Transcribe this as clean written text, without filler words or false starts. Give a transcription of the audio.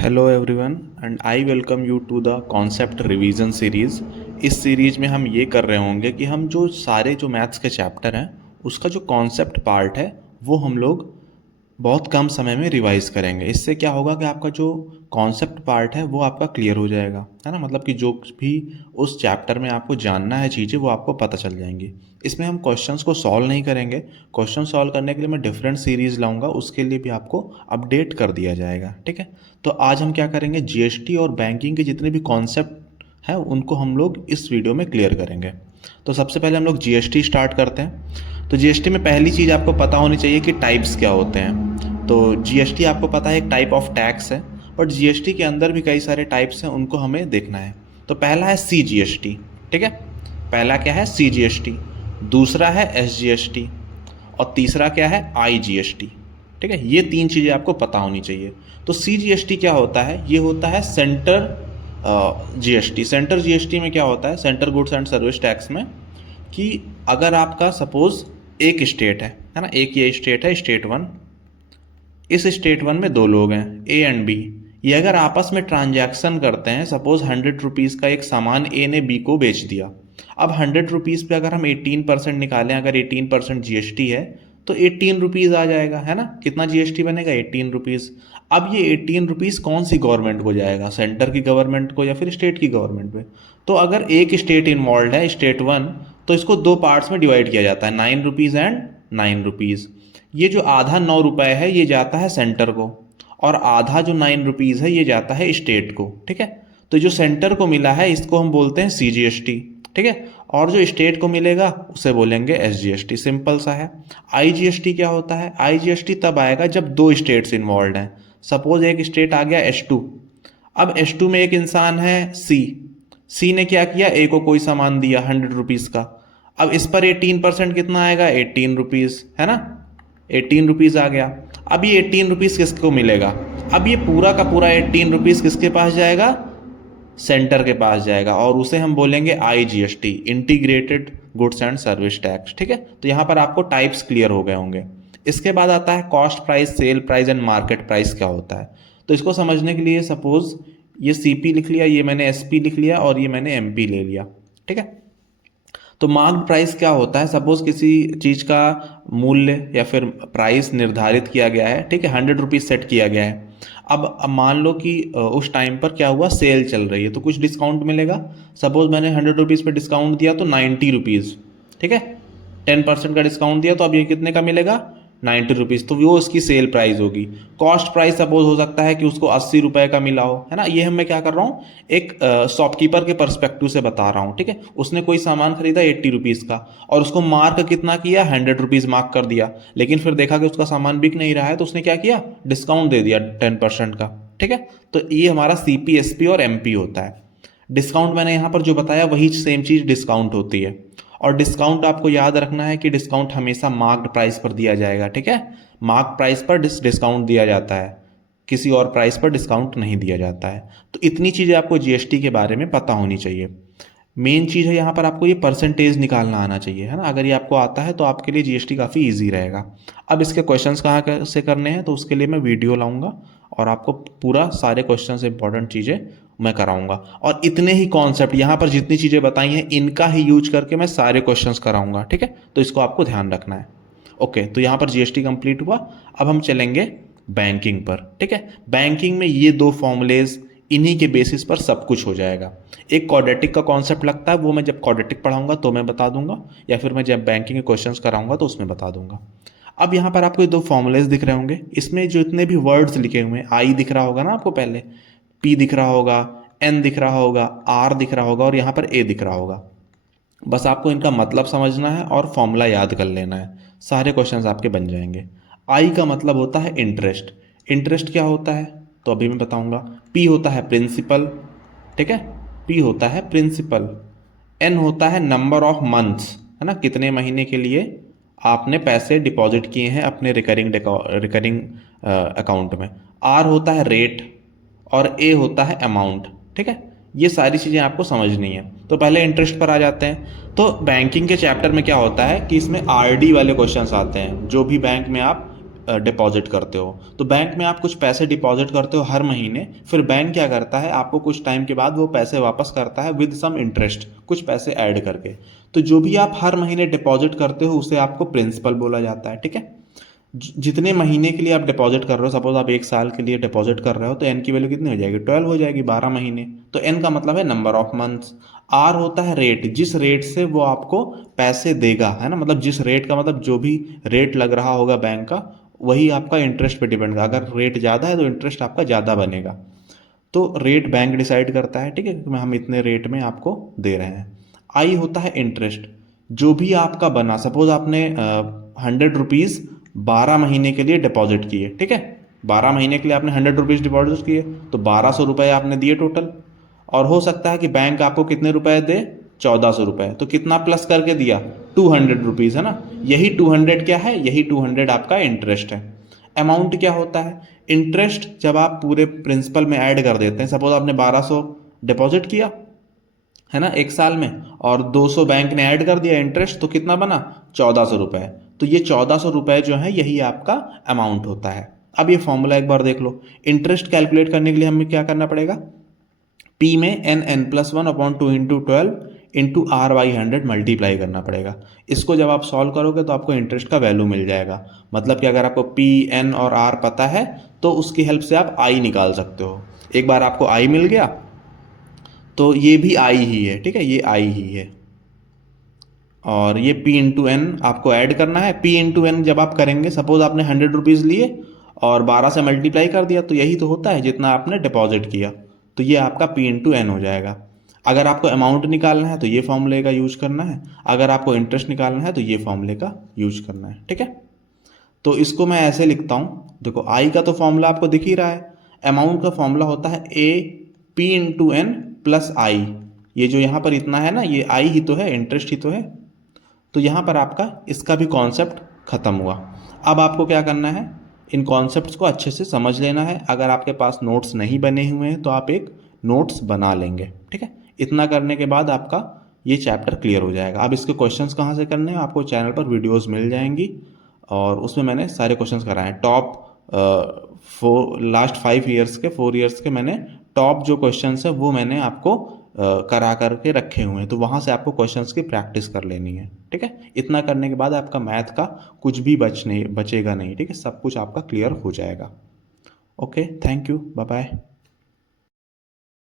Hello everyone and I welcome you to the concept revision series. इस series में हम ये कर रहे होंगे कि हम जो सारे जो मैथ्स के चैप्टर हैं उसका जो कॉन्सेप्ट पार्ट है वो हम लोग बहुत कम समय में रिवाइज करेंगे। इससे क्या होगा कि आपका जो कॉन्सेप्ट पार्ट है वो आपका क्लियर हो जाएगा, है ना। मतलब कि जो भी उस चैप्टर में आपको जानना है चीज़ें वो आपको पता चल जाएंगी। इसमें हम क्वेश्चंस को सॉल्व नहीं करेंगे। क्वेश्चन सॉल्व करने के लिए मैं डिफरेंट सीरीज़ लाऊंगा, उसके लिए भी आपको अपडेट कर दिया जाएगा, ठीक है। तो आज हम क्या करेंगे, जीएसटी और बैंकिंग के जितने भी कॉन्सेप्ट हैं उनको हम लोग इस वीडियो में क्लियर करेंगे। तो सबसे पहले हम लोग जीएसटी स्टार्ट करते हैं। तो जीएसटी में पहली चीज़ आपको पता होनी चाहिए कि टाइप्स क्या होते हैं। तो जीएसटी आपको पता है एक टाइप ऑफ टैक्स है, बट जीएसटी के अंदर भी कई सारे टाइप्स हैं, उनको हमें देखना है। तो पहला है सीजीएसटी, ठीक है। पहला क्या है, सीजीएसटी। दूसरा है एसजीएसटी और तीसरा क्या है, आईजीएसटी, ठीक है। ये तीन चीज़ें आपको पता होनी चाहिए। तो सीजीएसटी क्या होता है, ये होता है सेंटर जीएसटी। सेंटर जीएसटी में क्या होता है, centre goods and service tax में, कि अगर आपका सपोज एक स्टेट है ना, एक ये स्टेट है स्टेट वन। इस स्टेट वन में दो लोग हैं ए एंड बी। ये अगर आपस में ट्रांजैक्शन करते हैं, सपोज 100 रुपीज़ का एक सामान ए ने बी को बेच दिया। अब 100 रुपीज़ पे अगर हम 18% निकालें, अगर 18% जीएसटी है तो 18 रुपीज़ आ जाएगा, है ना। कितना जीएसटी बनेगा, 18 रुपीज़। अब ये 18 रुपीज़ कौन सी गवर्नमेंट को जाएगा, सेंटर की गवर्नमेंट को या फिर स्टेट की गवर्नमेंट पे। तो अगर एक स्टेट इन्वॉल्व है, स्टेट वन, तो इसको दो पार्ट्स में डिवाइड किया जाता है, 9 रुपीज़ एंड 9 रुपीज़। ये जो आधा 9 रुपये है ये जाता है सेंटर को, और आधा जो 9 रुपीज़ है ये जाता है स्टेट को, ठीक है। तो जो सेंटर को मिला है इसको हम बोलते हैं सीजीएसटी, ठीक है। और जो स्टेट को मिलेगा उसे बोलेंगे एसजीएसटी। सिंपल सा है। आईजीएसटी क्या होता है, आईजीएसटी तब आएगा जब दो स्टेट्स इन्वॉल्व हैं। सपोज एक स्टेट आ गया एच टू। अब एच टू में एक इंसान है सी। सी ने क्या किया, ए को कोई सामान दिया 100 रुपीज़ का। अब इस पर 18% कितना आएगा, 18 रुपीज़, है ना। 18 रुपीज़ आ गया। अब ये 18 रुपीज़ किसको मिलेगा, अब ये पूरा का पूरा 18 रुपीज़ किसके पास जाएगा, सेंटर के पास जाएगा, और उसे हम बोलेंगे IGST, integrated goods and service tax, ठीक है। तो यहाँ पर आपको टाइप्स क्लियर हो गए होंगे। इसके बाद आता है cost price, sale price and market price क्या होता है। तो इसको समझने के लिए सपोज ये सीपी लिख लिया, ये मैंने एसपी लिख लिया और ये मैंने एमपी ले लिया, ठीक है। तो मार्क्ड प्राइस क्या होता है, सपोज किसी चीज़ का मूल्य या फिर प्राइस निर्धारित किया गया है, ठीक है, 100 रुपीज़ सेट किया गया है। अब मान लो कि उस टाइम पर क्या हुआ, सेल चल रही है तो कुछ डिस्काउंट मिलेगा। सपोज मैंने 100 रुपीज़ पे डिस्काउंट दिया तो 90 रुपीज़, ठीक है। 10% का डिस्काउंट दिया तो अब ये कितने का मिलेगा, 90 रुपीज़। तो वो उसकी सेल प्राइस होगी। कॉस्ट प्राइस सपोज हो सकता है कि उसको 80 रुपये का मिला हो, है ना। ये मैं क्या कर रहा हूँ, एक शॉपकीपर के पर्सपेक्टिव से बता रहा हूँ, ठीक है। उसने कोई सामान खरीदा 80 रुपीज़ का और उसको मार्क कितना किया, 100 रुपीज़ मार्क कर दिया। लेकिन फिर देखा कि उसका सामान बिक नहीं रहा है तो उसने क्या किया, डिस्काउंट दे दिया 10% का, ठीक है। तो ये हमारा सीपी, एसपी और एमपी होता है। डिस्काउंट मैंने यहाँ पर जो बताया वही सेम चीज़ डिस्काउंट होती है। और डिस्काउंट आपको याद रखना है कि डिस्काउंट हमेशा मार्क्ड प्राइस पर दिया जाएगा, ठीक है। मार्क प्राइस पर डिस्काउंट दिया जाता है, किसी और प्राइस पर डिस्काउंट नहीं दिया जाता है। तो इतनी चीज़ें आपको जीएसटी के बारे में पता होनी चाहिए। मेन चीज़ है यहाँ पर आपको ये परसेंटेज निकालना आना चाहिए, है ना। अगर ये आपको आता है तो आपके लिए जीएसटी काफ़ी ईजी रहेगा। अब इसके क्वेश्चंस कहाँ से करने हैं तो उसके लिए मैं वीडियो लाऊंगा और आपको पूरा सारे क्वेश्चन से इंपॉर्टेंट चीज़ें मैं कराऊंगा। और इतने ही कॉन्सेप्ट यहाँ पर जितनी चीज़ें बताई हैं इनका ही यूज करके मैं सारे क्वेश्चंस कराऊंगा, ठीक है। तो इसको आपको ध्यान रखना है। ओके, तो यहाँ पर जीएसटी कंप्लीट हुआ। अब हम चलेंगे बैंकिंग पर, ठीक है। बैंकिंग में ये दो फॉर्मूलेज, इन्हीं के बेसिस पर सब कुछ हो जाएगा। एक क्वाड्रेटिक का कॉन्सेप्ट लगता है, वो मैं जब क्वाड्रेटिक पढ़ाऊंगा तो मैं बता दूंगा, या फिर मैं जब बैंकिंग के क्वेश्चंस कराऊंगा तो उसमें बता दूंगा। अब यहाँ पर आपको ये दो फॉर्मूलेज दिख रहे होंगे। इसमें जो इतने भी वर्ड्स लिखे हुए हैं, आई दिख रहा होगा ना आपको, पहले पी दिख रहा होगा, एन दिख रहा होगा, आर दिख रहा होगा और यहाँ पर ए दिख रहा होगा। बस आपको इनका मतलब समझना है और फॉर्मूला याद कर लेना है, सारे क्वेश्चंस आपके बन जाएंगे। आई का मतलब होता है इंटरेस्ट। इंटरेस्ट क्या होता है तो अभी मैं बताऊंगा। पी होता है प्रिंसिपल, ठीक है, पी होता है प्रिंसिपल। एन होता है नंबर ऑफ मंथ्स, है ना, कितने महीने के लिए आपने पैसे डिपॉजिट किए हैं अपने रिकरिंग अकाउंट में। आर होता है रेट और ए होता है अमाउंट, ठीक है। ये सारी चीज़ें आपको समझनी है। तो पहले इंटरेस्ट पर आ जाते हैं। तो बैंकिंग के चैप्टर में क्या होता है कि इसमें आरडी वाले क्वेश्चंस आते हैं। जो भी बैंक में आप डिपॉजिट करते हो। तो बैंक में आप कुछ पैसे डिपॉजिट करते हो हर महीने, फिर बैंक क्या करता है आपको कुछ टाइम के बाद वो पैसे वापस करता है विद सम इंटरेस्ट, कुछ पैसे ऐड करके। तो जो भी आप हर महीने डिपॉजिट करते हो उसे आपको प्रिंसिपल बोला जाता है, ठीक है। जितने महीने के लिए आप डिपॉजिट कर रहे हो, सपोज आप 1 साल के लिए डिपॉजिट कर रहे हो, तो एन की वैल्यू कितनी हो जाएगी, 12 हो जाएगी, 12 महीने। तो एन का मतलब है नंबर ऑफ मंथ्स। आर होता है रेट, जिस रेट से वो आपको पैसे देगा, है ना, मतलब जिस रेट का मतलब जो भी रेट लग रहा होगा बैंक का, वही आपका इंटरेस्ट पे डिपेंड का, अगर रेट ज़्यादा है तो इंटरेस्ट आपका ज़्यादा बनेगा। तो रेट बैंक डिसाइड करता है, ठीक है, कि हम इतने रेट में आपको दे रहे हैं। आई होता है इंटरेस्ट, जो भी आपका बना, सपोज आपने 100 रुपीज़ 12 महीने के लिए डिपॉजिट किए, ठीक है, 12 महीने के लिए आपने 100 रुपीज़ डिपॉजिट किए, तो 1200 रुपये आपने दिए टोटल। और हो सकता है कि बैंक आपको कितने रुपए दे, 1400 रुपये, तो कितना प्लस करके दिया, 200 रुपीज़, है ना। यही 200 क्या है, यही 200 आपका इंटरेस्ट है। अमाउंट क्या होता है, इंटरेस्ट जब आप पूरे प्रिंसिपल में ऐड कर देते हैं, सपोज आपने 1200 डिपॉजिट किया, है ना, 1 साल में, और 200 बैंक ने ऐड कर दिया इंटरेस्ट, तो कितना बना, 1400 रुपये। तो ये 1400 रुपये जो है यही आपका अमाउंट होता है। अब ये फॉर्मूला एक बार देख लो। इंटरेस्ट कैलकुलेट करने के लिए हमें क्या करना पड़ेगा, पी में n+1/2 × 12 × R/100 मल्टीप्लाई करना पड़ेगा। इसको जब आप सॉल्व करोगे तो आपको इंटरेस्ट का वैल्यू मिल जाएगा। मतलब कि अगर आपको पी, एन और आर पता है तो उसकी हेल्प से आप आई निकाल सकते हो। एक बार आपको आई मिल गया तो ये भी आई ही है, ठीक है, ये आई ही है। और ये P इंटू एन आपको ऐड करना है। P इंटू एन जब आप करेंगे, सपोज आपने 100 रुपीज़ लिए और 12 से मल्टीप्लाई कर दिया, तो यही तो होता है जितना आपने डिपॉजिट किया, तो ये आपका P इंटू एन हो जाएगा। अगर आपको अमाउंट निकालना है तो ये फॉर्मूले का यूज करना है, अगर आपको इंटरेस्ट निकालना है तो ये फॉर्मूले का यूज करना है, ठीक है। तो इसको मैं ऐसे लिखता हूँ, देखो आई का तो फॉर्मूला आपको दिख ही रहा है, अमाउंट का फॉर्मूला होता है AP/N प्लस आई। ये जो यहाँ पर इतना है ना, ये आई ही तो है, इंटरेस्ट ही तो है। तो यहाँ पर आपका इसका भी कॉन्सेप्ट खत्म हुआ। अब आपको क्या करना है, इन कॉन्सेप्ट्स को अच्छे से समझ लेना है। अगर आपके पास नोट्स नहीं बने हुए हैं तो आप एक नोट्स बना लेंगे, ठीक है। इतना करने के बाद आपका ये चैप्टर क्लियर हो जाएगा। अब इसके क्वेश्चंस कहाँ से करने हैं, आपको चैनल पर वीडियोस मिल जाएंगी और उसमें मैंने सारे क्वेश्चंस कराए हैं। टॉप लास्ट 5 ईयर्स के, 4 ईयर्स के मैंने टॉप जो क्वेश्चंस है वो मैंने आपको करा करके रखे हुए हैं, तो वहाँ से आपको क्वेश्चंस की प्रैक्टिस कर लेनी है, ठीक है। इतना करने के बाद आपका मैथ का कुछ भी बचेगा नहीं, ठीक है, सब कुछ आपका क्लियर हो जाएगा। Okay, thank you, bye bye.